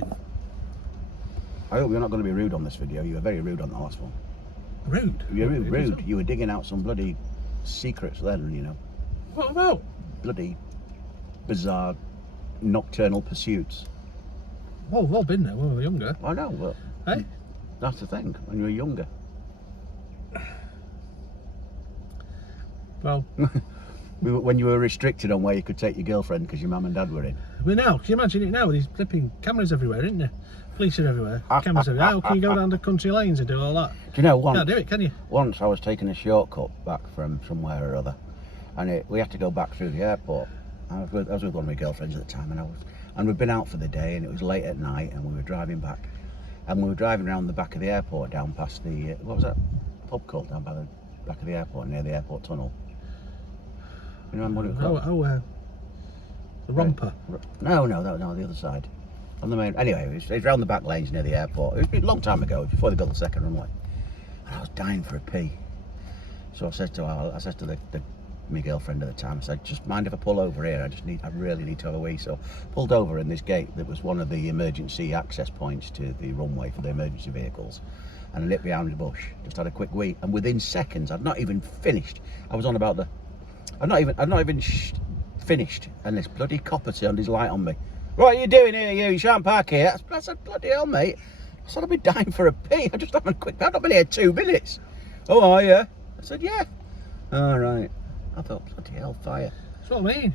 watching. I hope you're not going to be rude on this video. You were very rude on the last one. Rude? You're rude. You were digging out some bloody secrets then, you know. What about? Bloody bizarre nocturnal pursuits. Well, we've all been there when we were younger. I know, but Hey? that's the thing, when you were younger. Well, When you were restricted on where you could take your girlfriend because your mum and dad were in. but now, can you imagine it now with these flipping cameras everywhere, isn't there? Police are everywhere, cameras everywhere. How can you go down the country lanes and do all that? Do you know, once, Can't do it, can you? once I was taking a shortcut back from somewhere or other, and we had to go back through the airport. I was with one of my girlfriends at the time, and we'd been out for the day, and it was late at night, and we were driving back, and we were driving around the back of the airport, down past the what was that pub called down by the back of the airport, near the airport tunnel. You remember what it was called? The Romper. No, the other side. On the main. Anyway, it's round the back lanes near the airport. It was a long time ago, before they built the second runway. And I was dying for a pee. So I said to my girlfriend at the time, I said, just mind if I pull over here? I really need to have a wee. So pulled over in this gate that was one of the emergency access points to the runway for the emergency vehicles. And I nipped behind the bush, just had a quick wee. And within seconds, I'd not even finished. I was on about I'd not even finished, and this bloody copper turned his light on me. What are you doing here, you shan't park here. I said, bloody hell, mate. I said, I've been dying for a pee. I just having a quick, I've not been here 2 minutes. Oh, are you? I said, yeah. All right. I thought, bloody hell, fire. That's what I mean.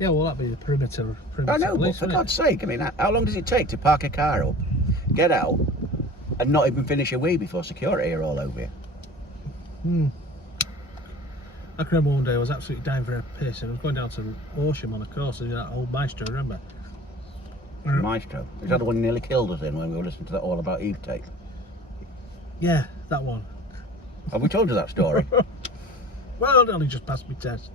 Yeah, well, that'd be the perimeter I know, police, but for God's sake, I mean, how long does it take to park a car up, get out, and not even finish a wee before security are all over you? I can remember one day I was absolutely dying for a piss and I was going down to Horsham on a course of that old Maestro, remember? Maestro? Is that the one you nearly killed us in when we were listening to that All About Eve tape? Yeah, that one. Have we told you that story? Well, it only just passed me test.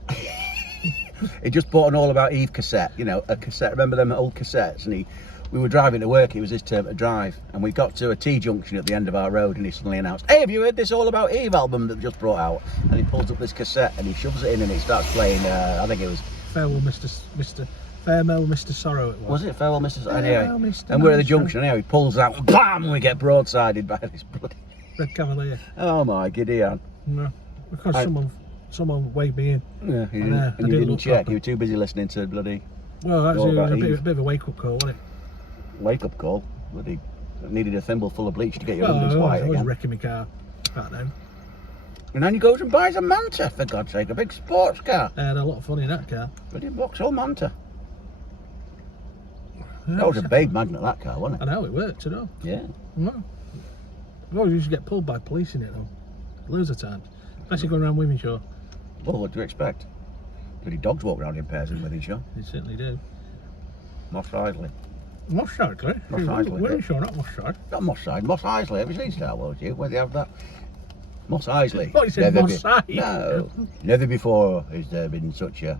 He just bought an All About Eve cassette, you know, a cassette, remember them old cassettes? And we were driving to work, it was his turn to drive, and we got to a T-junction at the end of our road, and he suddenly announced, hey, have you heard this All About Eve album that just brought out? And he pulls up this cassette, and he shoves it in, and it starts playing, I think it was... Farewell, Mr. Sorrow it was. Was it Farewell, Mr. Sorrow? Farewell, Anyway, Mr. and we're at the Maestro. junction, anyway, he pulls out, and bam, we get broadsided by this bloody... Red Cavalier. Oh my Gideon. No, because someone waved me in. Yeah, you And, didn't, I and you didn't didn't look check, proper. you were too busy listening to bloody Well, actually, it All was About a Eve. bit of a wake-up call, wasn't it? wake-up call. Bloody needed a thimble full of bleach to get your Well, windows I white was again. wrecking my car back then. And then he goes and buys a Manta, for God's sake, a big sports car. I had a lot of fun in that car. Bloody Vauxhall Manta. That was a babe magnet, that car, wasn't I it? know, it worked, you know. Yeah. No. I always used to get pulled by police in it, though. Loads of times. Especially going around Wythenshawe. Well, what do you expect? Bloody dogs walk around in pairs in Wythenshawe. They certainly do. Moss Isley. Moss Side, Claire. Moss Isley, Wythenshawe, not Moss Side. Not Moss Side, Moss Isley. Have you seen Star Wars, you? Where they have that? Moss Isley. Oh, you said Never Moss Side. No. Never before has there been such a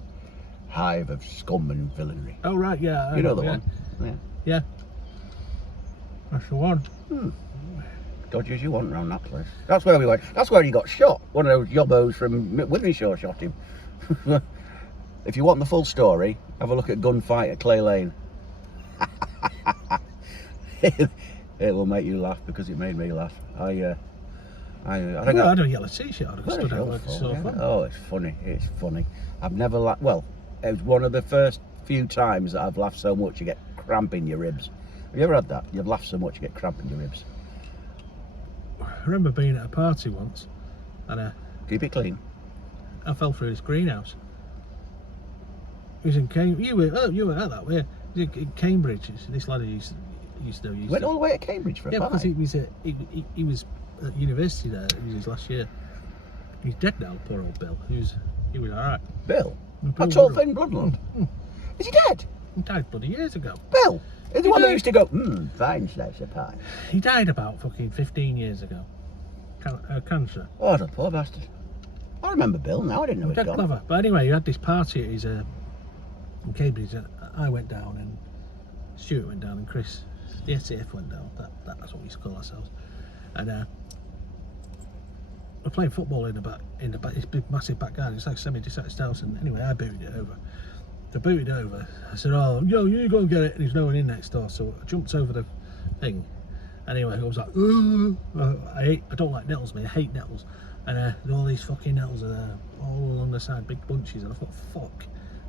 hive of scum and villainy. Oh, right, yeah. You know the yeah. one? Yeah. Yeah. That's the one. Dodgy as you want around that place. That's where we went. That's where he got shot. One of those yobbos from Wythenshawe shot him. If you want the full story, have a look at Gunfight at Clay Lane. It will make you laugh because it made me laugh. I think Well, I had a yellow t-shirt. I'd have Well, stood it's out your like fault, so yeah. fun. Oh, it's funny. It's funny. I've never laughed. Well, it was one of the first few times that I've laughed so much you get cramp in your ribs. Have you ever had that? You've laughed so much you get cramp in your ribs. I remember being at a party once and Keep it clean. I fell through this greenhouse. It was in Cambridge. You were at that, were you? It was in Cambridge. This lad who used to You went all the way to Cambridge for a because party. he was at university there. It was his last year. He's dead now, poor old Bill. He was alright. Bill? Bill That's all Woodruff. Finn Bloodland. Is he dead? He died bloody years ago. Bill? Is the He one that died. used to go, fine slice of pie. He died about fucking 15 years ago. Cancer. Oh, the poor bastard. I remember Bill now, I didn't know he'd Dead gone. clever. But anyway, you had this party at his in Cambridge, and I went down, and Stuart went down, and Chris, the SAF went down. That's what we used to call ourselves. And we're playing football in the back, this big massive back garden. It's like a semi-detached house, and anyway, I booted it over. I booted over. I said, "Oh, yo, you go and get it." And there's no one in next door, so I jumped over the thing. Anyway, I was like, I don't like nettles, mate. I hate nettles. And all these fucking nettles are there, all along the side, big bunches. And I thought, fuck,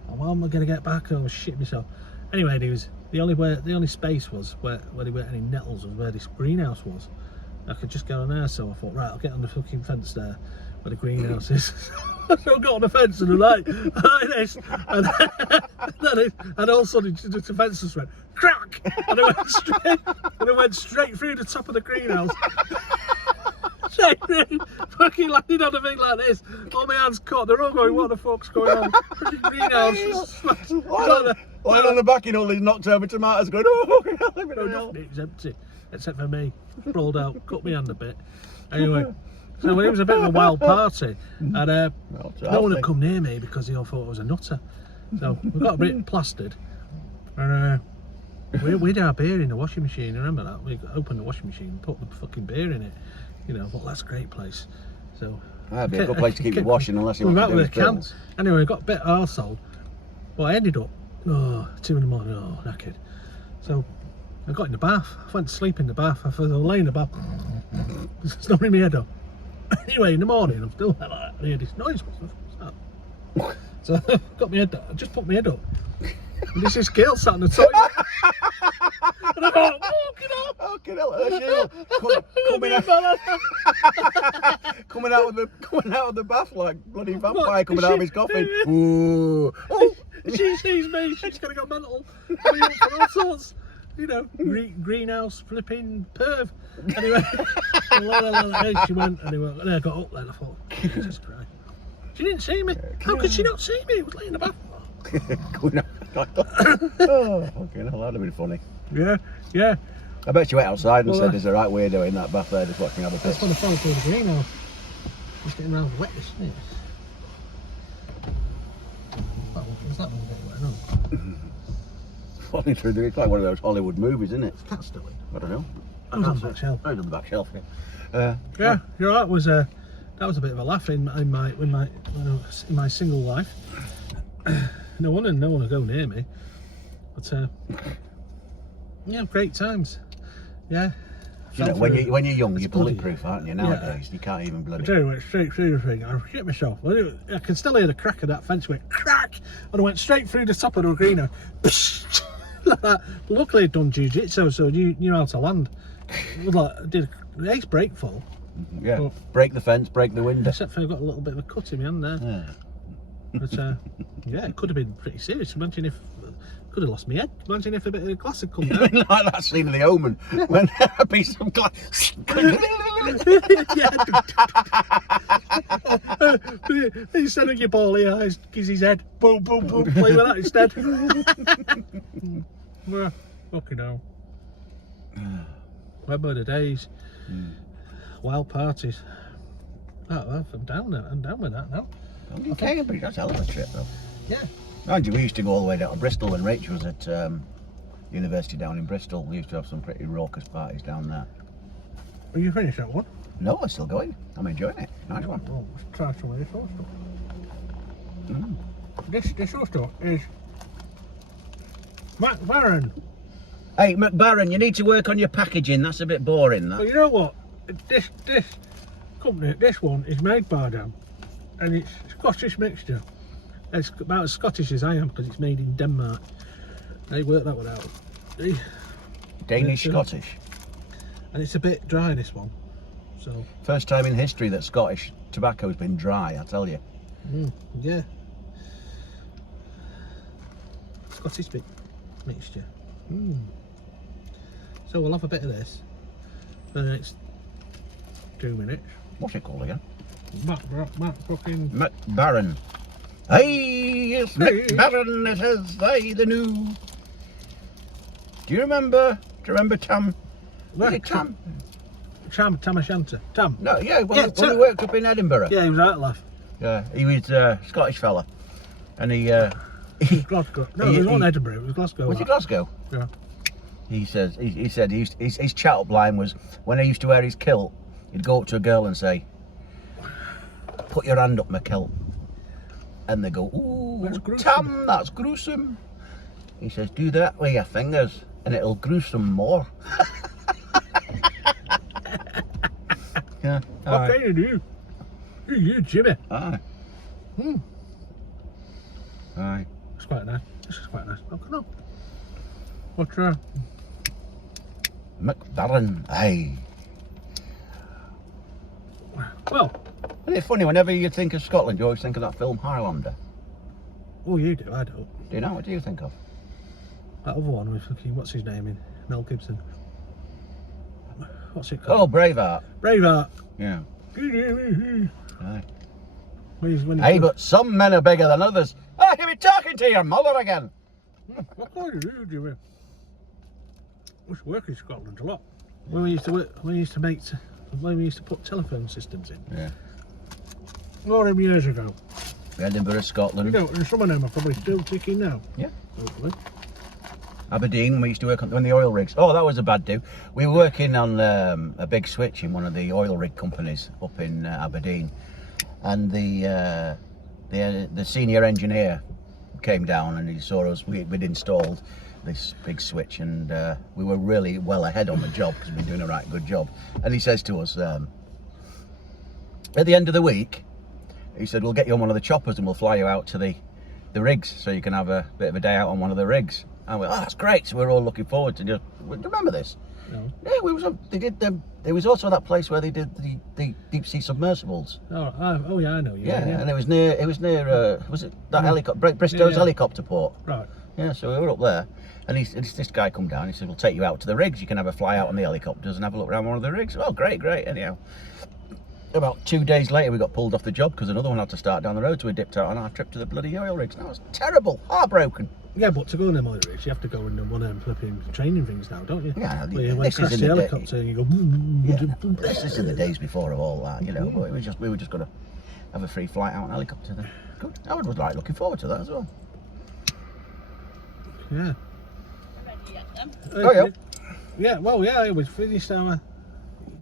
how am I gonna get back? I was shitting myself. Anyway, the only space was where there weren't any nettles was where this greenhouse was. I could just get on there, so I thought, right, I'll get on the fucking fence there where the greenhouse is. So I got on the fence and I'm like this, and and all of a sudden the fence just went crack, and it went straight through the top of the greenhouse. Straight through, fucking landed on a thing like this. All my hands caught. They're all going, what the fuck's going on? Fucking greenhouse. Lying on the back in all these knocked over tomatoes, going, oh, it was empty, except for me. Rolled out, cut my hand a bit. Anyway. So it was a bit of a wild party, and no one had come near me because they all thought I was a nutter. So we got a bit plastered, and we had our beer in the washing machine. Remember that? We opened the washing machine and put the fucking beer in it. You know, well, that's a great place. So that'd be a good place to keep you washing unless you want to do with bills. Anyway, I got a bit arsehole. Well, I ended up 2 in the morning, knackered. So I got in the bath. I went to sleep in the bath. I lay in the bath, snoring my head off. Anyway, in the morning, I'm still like that. I hear this noise. What's that? So I got my head up. I just put my head up. And this girl sat on the toilet. And I thought, fucking hell, coming out of the bath like bloody vampire coming out of his coffin. Ooh. Oh, she sees me. She's gonna go mental. For all sorts. You know, greenhouse flipping perv. Anyway, she went. Anyway, and I got up there and I thought, Jesus Christ. She didn't see me. How could she not see me? It was laying in the bath. Oh, fucking hell, that'd have been funny. Yeah. I bet she went outside and said there's a right weirdo in that bath there just watching other That's when I fell through the greenhouse. It's getting around wet, isn't it? Is that one getting wet? Falling through the, it's like one of those Hollywood movies, isn't it? That's still in. I don't know. I was on the back shelf. I was on the back shelf, yeah. You're right. That was a bit of a laugh in my single life. No one will go near me. But yeah, great times. Yeah. You know, when you're young, you're bulletproof, aren't you? Nowadays, you can't even bloody. I tell you, went straight through the thing. I shit myself. I can still hear the crack of that fence. Went crack, and I went straight through the top of the greener. Like that. Luckily, I'd done jiu-jitsu, so you knew how to land. Like, I did an ace break fall. Yeah. But, break the fence, break the window. Except for I got a little bit of a cut in my hand there. Yeah. But yeah, it could have been pretty serious. Imagine if could have lost my head. Imagine if a bit of glass had come down. Like that scene of The Omen when a piece of glass. Instead of your bally eyes, gives his head. Boom, boom, boom. Play with that instead. Well, fucking hell. Remember the days. Wild parties. Oh, well, I'm down with that now. You Cambridge, that's a hell of a trip though. Yeah. Mind you, we used to go all the way down to Bristol when Rachel was at university down in Bristol. We used to have some pretty raucous parties down there. Are you finished that one? No, I'm still going. I'm enjoying it. Nice one. Well, let's try some of this other stuff. This other stuff is McBaron. Hey, McBaron, you need to work on your packaging. That's a bit boring, that. Well, you know what? This company, this one is made by them, and it's Scottish mixture. It's about as Scottish as I am because it's made in Denmark. They work that one out. Danish Scottish. And it's a bit dry, this one. So first time in history that Scottish tobacco's been dry, I tell you. Yeah. Scottish mixture. So we'll have a bit of this for the next 2 minutes. What's it called again? McBaron. Hey, it's McBaron, it is I, the new. Do you remember Tam? Was it Tam? Tam O'Shanter. Tam? No, yeah, when he worked up in Edinburgh. Yeah, he was out laugh. Yeah, he was a Scottish fella. And he Glasgow. No, it was not Edinburgh, it was Glasgow. Was it Glasgow? Yeah. He said his chat up line was when he used to wear his kilt, he'd go up to a girl and say, "Put your hand up my kilt." And they go, "Ooh." that's gruesome. Tam, that's gruesome. He says, do that with your fingers and it'll gruesome more. Yeah. What can you do? You Jimmy. Aye. Hmm. Aye. It's quite nice. This is quite nice. Oh, come on. What's McBarren. Aye. well, Isn't it funny, whenever you think of Scotland, you always think of that film Highlander. oh, you do, I don't. Do you know? What do you think of? That other one with fucking, what's his name in? Mel Gibson. What's it Oh, called? Braveheart. Braveheart. Yeah. When Aye. he's Hey, but some men are bigger than others. Oh, you'll be talking to your mother again. what can you do, Jimmy? We used to work in Scotland a lot. When we used to work, when we used to put telephone systems in. Yeah. All them years ago. Edinburgh, You Scotland. know, and some of them are probably still ticking now. Yeah. Hopefully. Aberdeen, we used to work on when the oil rigs. Oh, that was a bad do. We were working on a big switch in one of the oil rig companies up in Aberdeen, and the senior engineer came down and he saw us. We'd installed this big switch, and we were really well ahead on the job because we'd been doing a right good job. And he says to us, at the end of the week, he said, "We'll get you on one of the choppers and we'll fly you out to the rigs so you can have a bit of a day out on one of the rigs." And we, oh, that's great. So we're all looking forward to just. Do you remember this? No. Yeah, we was. They did them. There was also that place where they did the deep sea submersibles. Oh yeah, I know. Yeah, and it was near. Was it that helicopter? Bristow's Yeah. helicopter port. Right. Yeah, so we were up there, and this guy come down. He said, "We'll take you out to the rigs. You can have a fly out on the helicopters and have a look around one of the rigs." Oh, great. Anyhow, about 2 days later, we got pulled off the job because another one had to start down the road, so we dipped out on our trip to the bloody oil rigs. That was terrible, heartbroken. Yeah, but to go on them oil rigs, you have to go in one of them flipping training things now, don't you? Yeah, When you this crash is the in the helicopter and you go. Yeah, this is in the days before of all that, you know. But we were just gonna have a free flight out on helicopter then. Good. I was like looking forward to that as well. Yeah. Oh, yeah. Yeah, well, yeah, it was finished our